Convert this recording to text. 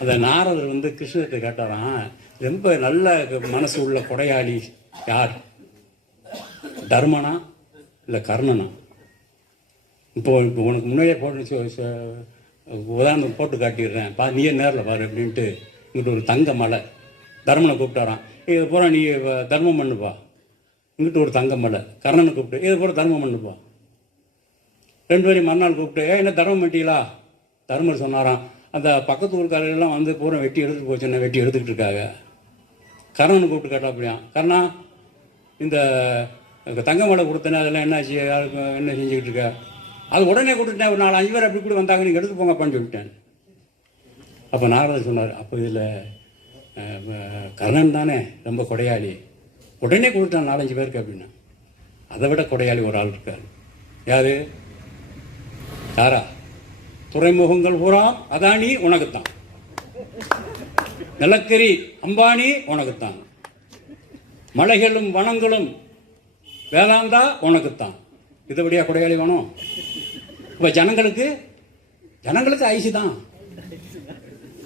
அந்த நாரதர் வந்து கிருஷ்ணத்தை கேட்டாராம் ரொம்ப நல்ல மனசு உள்ள கொடையாளி யார்? தர்மனா இல்லை கர்ணனா? இப்போ இப்போ உனக்கு முன்னாடியே போட்டு உதாரணம் போட்டு காட்டிடுறேன். பா நீயே நேரில் பாரு அப்படின்ட்டு இங்கிட்ட ஒரு தங்க மலை தர்மனை கூப்பிட்டாரான் இது பூரா நீ தர்மம் பண்ணுப்பா இங்கிட்ட ஒரு தங்க மலை கர்ணனை கூப்பிட்டு இது பூரா தர்மம் பண்ணுப்பா ரெண்டு பேரையும் மறுநாள் கூப்பிட்டு ஏ என்ன தர்மம் பண்ணிட்டீங்களா? தர்மர் சொன்னாராம் அந்த பக்கத்து ஊருக்காரர்கள்லாம் வந்து பூரா வெட்டி எடுத்துகிட்டு போச்சுன்னா வெட்டி எடுத்துக்கிட்டு இருக்காங்க. கரணன் கூப்பிட்டு கேட்டா அப்படியா? கர்ணா இந்த தங்க மலை கொடுத்தனே அதெல்லாம் என்னாச்சு? யாருக்கு என்ன செஞ்சுக்கிட்டு இருக்க? அது உடனே கொடுத்துட்டேன் ஒரு நாலு அஞ்சு பேர் அப்படி கூட வந்தாங்க நீங்கள் எடுத்து போங்க போங்கப்பான்னு சொல்லிட்டேன். அப்போ நாரதர் சொன்னார் அப்போ இதில் கர்ணன் தானே ரொம்ப கொடையாளி. உடனே கொடுத்தான் நாலஞ்சு பேருக்கு அப்படின்னா. அதை விட கொடையாளி ஒரு ஆள் இருக்கார். யார்? யாரா துறைமுகங்கள் பூரா அதானி உனக்குத்தான். நிலக்கரி அம்பானி உனக்குத்தான். மலைகளும் வனங்களும் வேளாந்தா உனக்குத்தான். இதுபடியா கொடையாளி வேணும்? இப்போ ஜனங்களுக்கு ஜனங்களுக்கு ஐசி தான்.